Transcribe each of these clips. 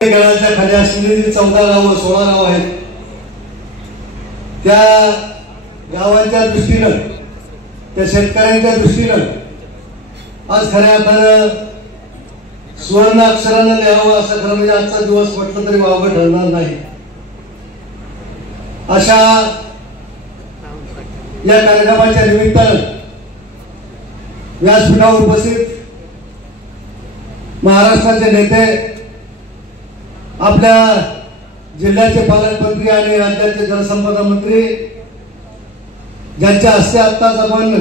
गडाच्या खाली असलेली 14 गावं 16 गावं आहेत. त्या गावांच्या दृष्टीनं त्या शेतकऱ्यांच्या दृष्टीनं आज खऱ्या अर्थानं सुवर्ण अक्षरानं लिहावं असं खरं म्हणजे आजचा दिवस म्हटलं तरी वावगं ठरणार नाही. अशा या कार्यक्रमाच्या निमित्तानं व्यासपीठावर उपस्थित महाराष्ट्राचे नेते, आपल्या जिल्ह्याचे पालकमंत्री आणि राज्याचे जलसंपदा मंत्री, ज्यांच्या हस्ते आत्ताच आपण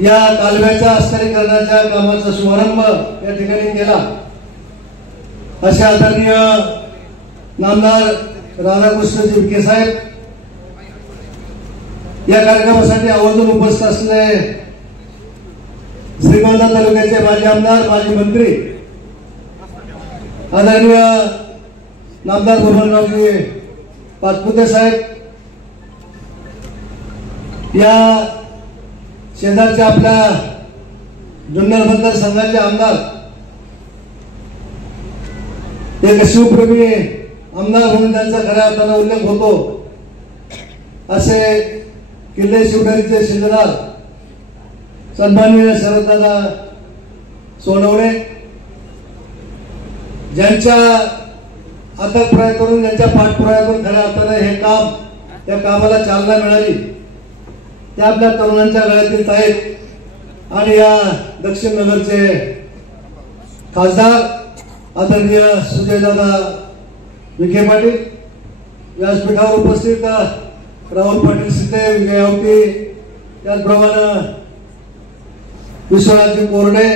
या कालव्याच्या अस्थिरीकरणाच्या कामाचा शुभारंभ या ठिकाणी केला, असे आदरणीय नामदार राधाकृष्णजी विखे साहेब, या कार्यक्रमासाठी आवर्जून उपस्थित असलेले श्रीगोंदा तालुक्याचे माजी आमदार, माजी मंत्री आदरणीय नामदार बबनरावजी पाचपुते साहेब, या शेजारच्या आपल्या जुन्नर मतदारसंघाचे आमदार, एक शिवप्रेमी आमदार म्हणून त्यांचा खऱ्या अर्थानं उल्लेख होतो असे किल्ले शिवनेरीचे शिलेदार सन्माननीय शरददादा सोनवणे, ज्यांच्या अथक प्रयत्नातून, ज्यांच्या पाठपुराव्यातून खऱ्या अर्थानं हे काम, त्या कामाला चालना मिळाली, त्या आपल्या तरुणांच्या गळ्यातील आहेत. आणि या दक्षिण नगरचे खासदार आदरणीय सुजयदादा विखे पाटील, व्यासपीठावर उपस्थित राहुल पाटील सिद्धे, विजय आवटी, त्याचप्रमाणे विश्वनाथजी कोरडे,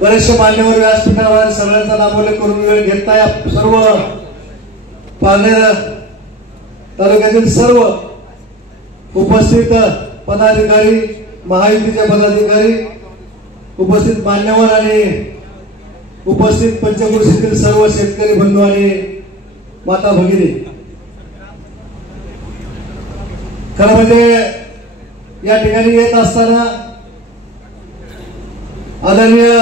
बरेचसे मान्यवर व्यासपीठावर, सगळ्यांचा नामोल्लेख करून वेळ घेता या सर्व पारनेर तालुक्यातील सर्व उपस्थित पदाधिकारी, महायुतीचे पदाधिकारी, उपस्थित मान्यवर आणि उपस्थित पंचक्रोशीतील सर्व शेतकरी बंधू आणि माता भगिनी, खरं म्हणजे या ठिकाणी येत असताना आदरणीय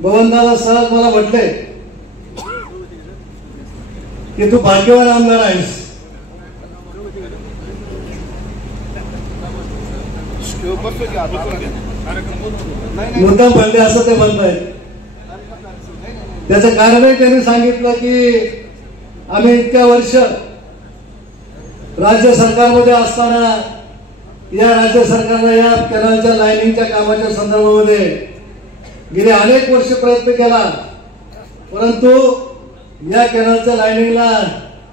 बबनदादा सहज मला म्हटले की तू भाग्यवान आमदार आहेस. मुद्दाम म्हणले असं ते म्हणताय. त्याचं कारणही त्यांनी सांगितलं की आम्ही इतक्या वर्ष राज्य सरकारमध्ये असताना या राज्य सरकारनं या कॅनलच्या लाईनिंगच्या कामाच्या संदर्भामध्ये गेले अनेक वर्ष प्रयत्न केला, परंतु या कॅनलच्या लाईनिंगला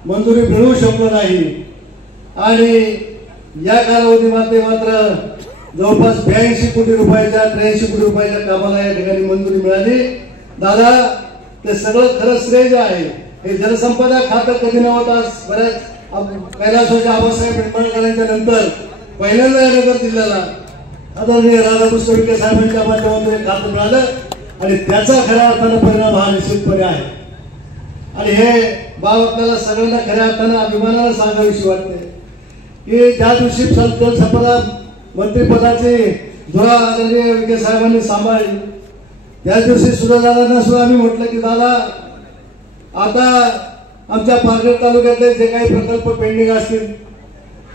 मंजुरी मिळू शकलो नाही. आणि या कालावधीमध्ये मात्र जवळपास 82 कोटी रुपयाच्या 83 कोटी रुपयाच्या कामाला या ठिकाणी मंजुरी मिळाली. दादा, ते सगळं खरं श्रेय जे आहे हे जलसंपदा खातं कधी नव्हतं. बऱ्याच कैलासवासी आबासाहेब निंबाळकरांच्या नंतर पहिल्यांदा या नगर जिल्ह्याला आदरणीय राधाकृष्ण विखे साहेबांच्या माध्यमातून एक खातं मिळालं आणि त्याचा खऱ्या अर्थानं परिणाम हा निश्चितपणे आहे. आणि हे बाब आपल्याला सगळ्यांना खऱ्या अर्थानं अभिमानानं सांगावीशी वाटते की ज्या दिवशी जलसंपदा मंत्रिपदाची धुरा आदरणीय विखे साहेबांनी सांभाळली, त्याच दिवशी सुद्धा दादांना सुद्धा आम्ही म्हटलं की दादा, आता आमच्या पारनेर तालुक्यातले जे काही प्रकल्प पेंडिंग असतील,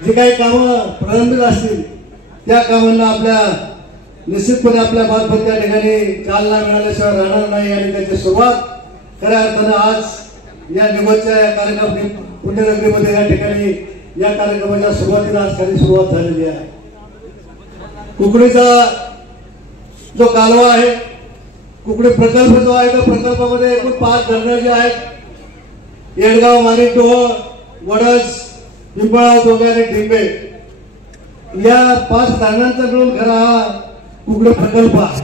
जे काही कामं प्रलंबित असतील, त्या कामांना आपल्या निश्चितपणे आपल्या मार्फत त्या ठिकाणी चालना मिळाल्याशिवाय राहणार नाही. आणि त्याची सुरुवात खऱ्या अर्थानं आज या निवडच्या या कार्यक्रम पुण्यनगरीमध्ये या ठिकाणी या कार्यक्रमाच्या सुरुवातीला आज खाली सुरुवात झालेली आहे. कुकडीचा जो कालवा आहे, कुकडी प्रकल्प जो आहे, त्या प्रकल्पामध्ये एकूण 5 धरणं जे आहेत, येडगाव, माणिकडोह, वडज, पिंपळा, जोगे आणि ढिंबे, या 5 धरणांचा मिळून खरा हा कुकडी प्रकल्प आहे.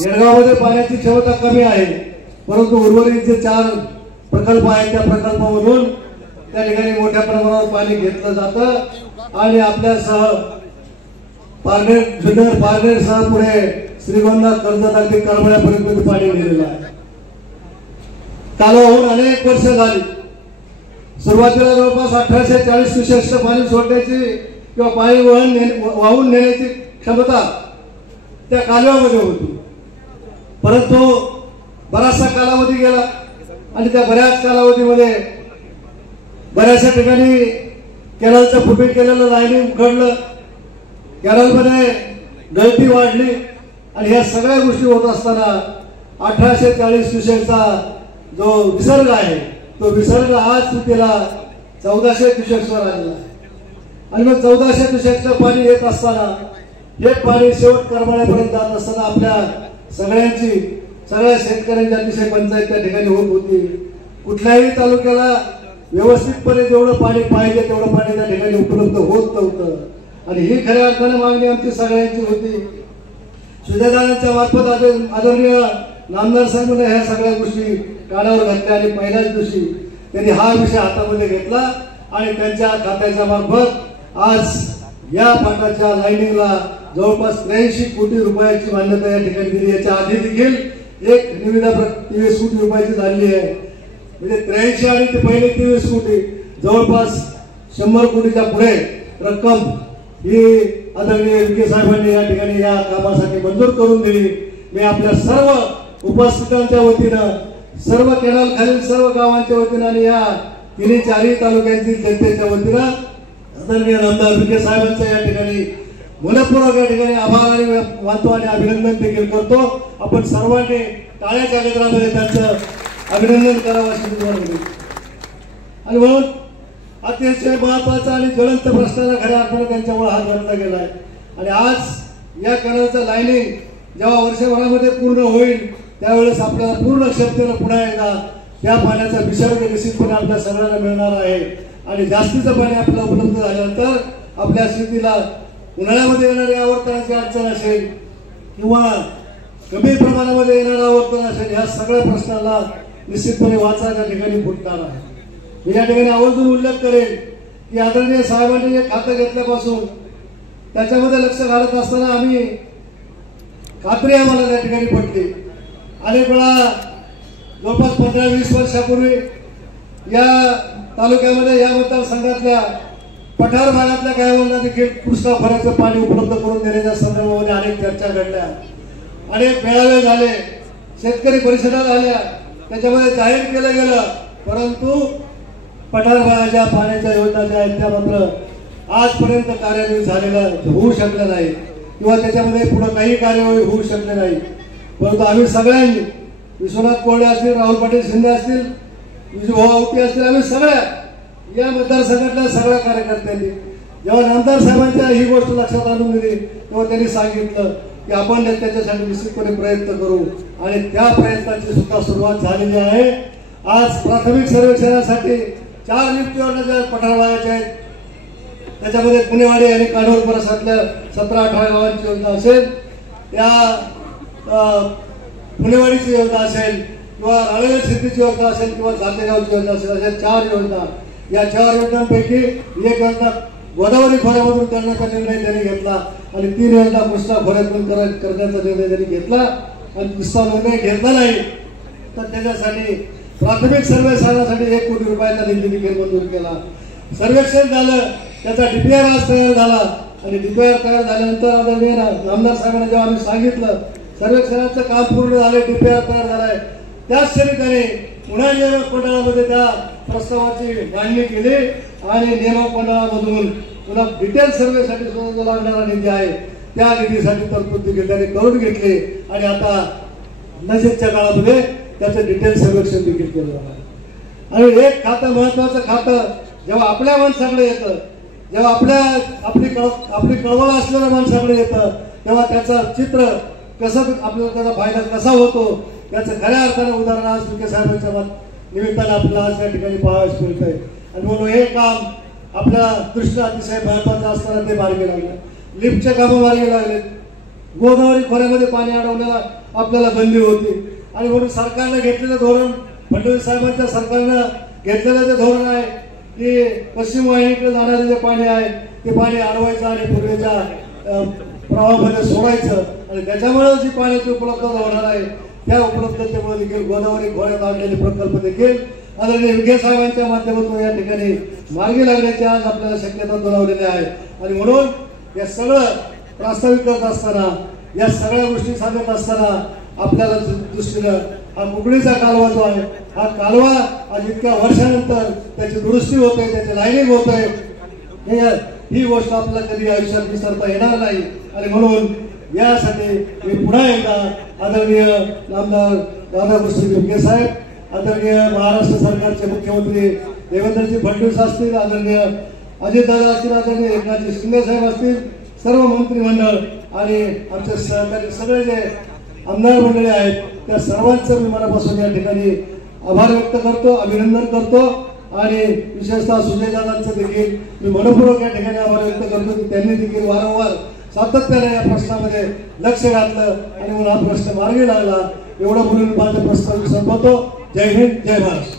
येडगावमध्ये पाण्याची क्षमता कमी आहे, परंतु उर्वरित जे 4 प्रकल्प आहेत त्या प्रकल्पामधून त्या ठिकाणी मोठ्या प्रमाणावर पाणी घेतलं जातं. आणि आपल्यासह पारनेर, जुन्नर पारनेरसह पुढे श्रीगोंदा, कर्जत अगदी करमाळ्यापर्यंत पाणी नेलेलं आहे. कालवा होऊन अनेक वर्ष झाली. सुरुवातीला जवळपास 1840 पाणी सोडण्याची किंवा पाणी वाहून नेण्याची क्षमता त्या कालव्यामध्ये होती, परंतु बराचसा कालावधी गेला आणि त्या बऱ्याच कालावधीमध्ये बऱ्याचशा ठिकाणी कॅनलचं फुटिंग केलेलं लाईनिंग उघडलं, कॅनलमध्ये गळती वाढली आणि ह्या सगळ्या गोष्टी होत असताना 1840 क्युसेकचा जो विसर्ग आहे तो विसर्ग आज तिला 1400 क्युसेक्सवर आलेला आहे. आणि मग 1400 क्युसेक्सचं पाणी येत असताना हे पाणी शेवट करमाळ्यापर्यंत जात असताना आपल्या सगळ्या शेतकऱ्यांची अतिशय पंचायत त्या ठिकाणी होत होती. कुठल्याही तालुक्याला व्यवस्थितपणे जेवढं पाणी पाहिजे तेवढं पाणी त्या ठिकाणी उपलब्ध होत नव्हतं आणि ही खऱ्या अर्थाने मागणी आमची सगळ्यांची होती. सुभेदारांच्या मार्फत आदरणीय नामदार साहेबांनी ह्या सगळ्या गोष्टी कानावर घातल्या आणि पहिल्याच दिवशी त्यांनी हा विषय हातामध्ये घेतला आणि त्यांच्या खात्याच्या मार्फत आज या पाटाच्या लाईनिंगला जवळपास 83 कोटी रुपयाची मान्यता या ठिकाणी दिली. याच्या आधी देखील एक निविदा 23 कोटी रुपयाची झालेली आहे. म्हणजे 83 आणि ते पहिले 23 कोटी जवळपास 100 कोटीच्या पुढे रक्कम ही आदरणीय विखे साहेबांनी या ठिकाणी या कामासाठी मंजूर करून दिली. मी आपल्या सर्व उपस्थितांच्या वतीनं, सर्व कॅनल खालील सर्व गावांच्या वतीनं आणि या तिन्ही चारही तालुक्यांतील जनतेच्या वतीनं आदरणीय नामदार विखे साहेबांचं या ठिकाणी मनपूर्वक या ठिकाणी आभार आणि मानतो आणि अभिनंदन देखील करतो. आपण सर्वांनी टाळ्याच्या गजरामध्ये त्यांचं अभिनंदन करावं अशी विनंती. आणि म्हणून अतिशय महत्वाचा आणि ज्वलंत प्रश्नाला खऱ्या अर्थाने त्यांच्यामुळे हात धरला गेला आहे. आणि आज या कॅनलचं लाईनिंग जेव्हा वर्षभरामध्ये पूर्ण होईल त्यावेळेस आपल्याला पूर्ण क्षमतेनं पुन्हा एकदा त्या पाण्याचा विसर्ग निश्चितपणे आपल्या सगळ्यांना मिळणार आहे. आणि जास्तीचं पाणी आपल्याला उपलब्ध झाल्यानंतर आपल्या शेतीला उन्हाळ्यामध्ये येणारी आवर्तनाची अडचण असेल किंवा कमी प्रमाणामध्ये येणारं आवर्तन असेल, ह्या सगळ्या प्रश्नाला निश्चितपणे वाचा त्या ठिकाणी फुटणार आहे. मी या ठिकाणी आवर्जून उल्लेख करेन की आदरणीय साहेबांनी एक खातं घेतल्यापासून त्याच्यामध्ये लक्ष घालत असताना आम्ही खात्री आम्हाला त्या ठिकाणी पडली. अनेक वेळा जवळपास 15-20 वर्षापूर्वी या तालुक्यामध्ये या मतदारसंघातल्या पठार भागातल्या गावांना देखील कृष्णा खोऱ्याचं पाणी उपलब्ध करून देण्याच्या संदर्भामध्ये अनेक चर्चा घडल्या, अनेक मेळावे झाले, शेतकरी परिषदा झाल्या, त्याच्यामध्ये जाहीर केलं गेलं. परंतु पठार भागाच्या पाण्याच्या योजना ज्या आहेत त्या मात्र आजपर्यंत कार्यान्वित झालेल्या होऊ शकल्या नाही किंवा त्याच्यामध्ये पुढे काही कार्यवाही होऊ शकले नाही. परंतु आम्ही सगळ्यांनी, विश्वनाथ कोरडे असतील, राहुल पाटील शिंदे असतील, विजूभाऊ आवटी असतील, आम्ही सगळ्या या मतदारसंघातल्या सगळ्या कार्यकर्त्यांनी जेव्हा नामदार साहेबांच्या ही गोष्ट लक्षात आणून दिली तेव्हा त्यांनी सांगितलं की आपण त्याच्यासाठी निश्चितपणे प्रयत्न करू. आणि त्या प्रयत्नाची सुद्धा सुरुवात झालेली आहे. आज प्राथमिक सर्वेक्षणासाठी 4 लिफ्ट योजना पठार भागाच्या आहेत, त्याच्यामध्ये पुणेवाडी आणि कानोर परिसरातल्या 17-18 गावांची योजना असेल, त्या पुणेवाडीची योजना असेल किंवा राळेगण सिद्धीची योजना असेल किंवा जातेगावची योजना असेल, अशा 4 योजना. या 4 योजनांपैकी एक योजना गोदावरी खोऱ्यामधून करण्याचा निर्णय त्यांनी घेतला आणि 3 योजना कृष्णा खोऱ्यातून करण्याचा निर्णय त्यांनी घेतला. आणि दुसरा निर्णय घेतला नाही तर त्याच्यासाठी प्राथमिक सर्वेक्षणासाठी 1 कोटी रुपयाचा निधी देखील मंजूर केला. सर्वेक्षण झालं, त्याचा डीपीआर आज तयार झाला आणि डीपीआर तयार झाल्यानंतर आदरणीय नामदार साहेबांना जेव्हा आम्ही सांगितलं सर्वेक्षणाचं काम पूर्ण झालंय, डीपीआर तयार झालाय, त्याच क्षणी त्याने पुन्हा नियामक मंडळामध्ये त्या प्रस्तावाची मांडणी केली आणि नियामक मंडळामधून पुन्हा डिटेल सर्वेसाठी जो लागणारा निधी आहे त्या निधीसाठी तरतूद देखील त्याने करून घेतली आणि आता नजीकच्या काळामध्ये त्याचं डिटेल सर्वेक्षण देखील केलं जाणार. आणि एक खातं, महत्वाचं खातं जेव्हा आपल्या माणसाकडे येतं, जेव्हा आपली कळवळ असलेल्या माणसाकडे येतं तेव्हा त्याचं चित्र कसं, आपल्याला त्याचा फायदा कसा होतो त्याचं खऱ्या अर्थाने उदाहरण आज विखे साहेबांच्या निमित्तानं आपल्याला आज या ठिकाणी पाहावयास मिळतंय. आणि म्हणून हे काम आपल्या दृष्टीला अतिशय महत्वाचं असताना ते मार्गी लागले. लिफ्टचे कामं मार्गी लागले, गोदावरी खोऱ्यामध्ये पाणी अडवण्याला आपल्याला बंदी होती आणि म्हणून सरकारनं घेतलेलं धोरण, फडणवीस साहेबांच्या सरकारनं घेतलेलं जे धोरण आहे की पश्चिम वाहिनीकडे जाणारे जे पाणी आहे ते पाणी अडवायचं आणि पूर्वेच्या प्रवाहामध्ये सोडायचं आणि त्याच्यामुळे जी पाण्याची उपलब्धता होणार आहे त्या उपलब्धतेमुळे देखील गोदावरी खोऱ्यात आणलेले प्रकल्प देखील आदरणीय विखे साहेबांच्या माध्यमातून या ठिकाणी मार्गी लागण्याची आज आपल्याला शक्यता दुरावलेली आहे. आणि म्हणून या सगळं प्रास्ताविक करत असताना, या सगळ्या गोष्टी सांगत असताना आपल्याला दृष्टीनं हा कुकडीचा कालवा जो आहे हा कालवा आज इतक्या वर्षानंतर त्याची दुरुस्ती होते, त्याची लाईनिंग होते, ही गोष्ट आपल्याला कधी आयुष्यात विसरता येणार नाही. आणि म्हणून यासाठी मी पुन्हा एकदा आदरणीय नामदार राधाकृष्ण विखे साहेब, आदरणीय महाराष्ट्र सरकारचे मुख्यमंत्री देवेंद्रजी फडणवीस असतील, आदरणीय अजितदादा असतील, आदरणीय एकनाथजी शिंदे साहेब असतील, सर्व मंत्रिमंडळ आणि आमचे सहकारी सगळे जे आमदार मंडळी आहेत त्या सर्वांचं मी मनापासून या ठिकाणी आभार व्यक्त करतो, अभिनंदन करतो. आणि विशेषतः सुजयदादांचं देखील मी मनपूर्वक या ठिकाणी आभार व्यक्त करतो की त्यांनी देखील वारंवार सातत्याने या प्रश्नामध्ये लक्ष घातलं आणि म्हणून हा प्रश्न मार्गी लागला. एवढं बोलून माझा प्रस्ताव संपवतो. जय हिंद, जय महाराष्ट्र.